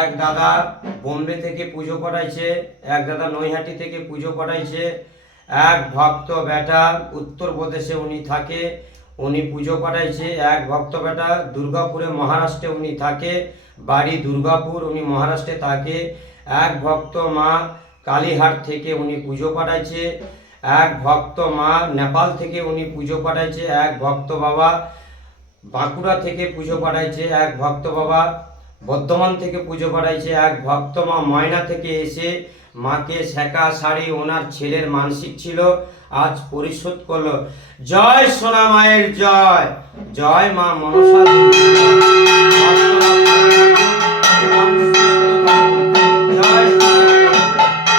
এক দাদা বোম্বে থেকে পুজো পাঠাইছে, এক দাদা নৈহাটি থেকে পুজো পাঠাইছে, এক ভক্ত বেটা উত্তরপ্রদেশে উনি থাকে, উনি পুজো পাঠাইছে। এক ভক্ত বেটা দুর্গাপুরে মহারাষ্ট্রে উনি থাকে, বাড়ি দুর্গাপুর, উনি মহারাষ্ট্রে থাকে। এক ভক্ত মা কালীহাট থেকে উনি পুজো পাঠাইছে। এক ভক্ত মা নেপাল থেকে উনি পুজো পাঠাইছে। এক ভক্ত বাবা বাঁকুড়া থেকে পুজো পাঠাইছে। এক ভক্ত বাবা বর্ধমান থেকে পুজো পাঠাইছে। এক ভক্ত মা ময়না থেকে এসে মাকে শেখা শাড়ি ওনার ছেলের মানসিক ছিল, আজ পরিশোধ করলো। জয় সোনা মায়ের জয়, জয় মা মনসা দেবী।